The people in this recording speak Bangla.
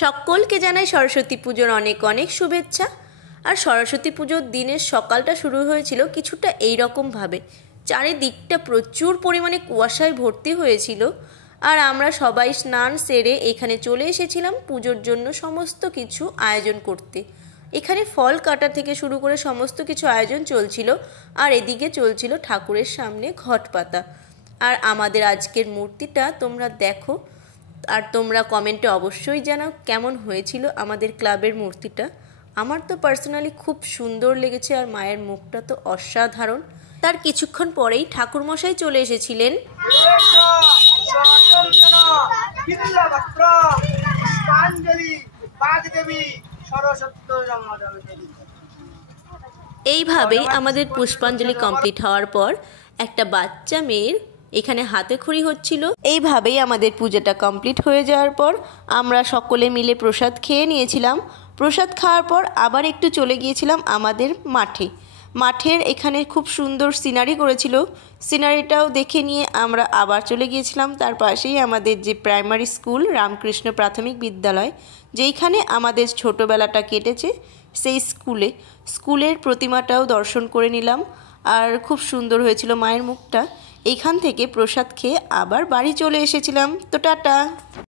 সকলকে জানাই সরস্বতী পুজোর অনেক অনেক শুভেচ্ছা। আর সরস্বতী পুজোর দিনের সকালটা শুরু হয়েছিল কিছুটা এই রকমভাবে, চারিদিকটা প্রচুর পরিমাণে কুয়াশায় ভর্তি হয়েছিল। আর আমরা সবাই স্নান সেরে এখানে চলে এসেছিলাম পুজোর জন্য সমস্ত কিছু আয়োজন করতে। এখানে ফল কাটা থেকে শুরু করে সমস্ত কিছু আয়োজন চলছিল। আর এদিকে চলছিল ঠাকুরের সামনে ঘট পাতা। আর আমাদের আজকের মূর্তিটা তোমরা দেখো, আর তোমরা কমেন্টে অবশ্যই জানাও কেমন হয়েছিল আমাদের ক্লাবের মূর্তিটা। আমার তো পার্সোনালি খুব সুন্দর লেগেছে, আর মায়ের মুখটা তো অসাধারণ। তার কিছুক্ষণ পরেই ঠাকুরমশাই চলে এসেছিলেন। এইভাবেই আমাদের পুষ্পাঞ্জলি কমপ্লিট হওয়ার পর একটা বাচ্চা মেয়ের এখানে হাতে খড়ি হচ্ছিল। এইভাবেই আমাদের পূজাটা কমপ্লিট হয়ে যাওয়ার পর আমরা সকলে মিলে প্রসাদ খেয়ে নিয়েছিলাম। প্রসাদ খাওয়ার পর আবার একটু চলে গিয়েছিলাম আমাদের মাঠের এখানে খুব সুন্দর সিনারি করেছিল। সিনারিটাও দেখে নিয়ে আমরা আবার চলে গিয়েছিলাম তার পাশেই আমাদের যে প্রাইমারি স্কুল রামকৃষ্ণ প্রাথমিক বিদ্যালয়, যেইখানে আমাদের ছোটোবেলাটা কেটেছে, সেই স্কুলের প্রতিমাটাও দর্শন করে নিলাম। আর খুব সুন্দর হয়েছিল মায়ের মুখটা। এইখান থেকে প্রসাদ খেয়ে আবার বাড়ি চলে এসেছিলাম। তো টাটা।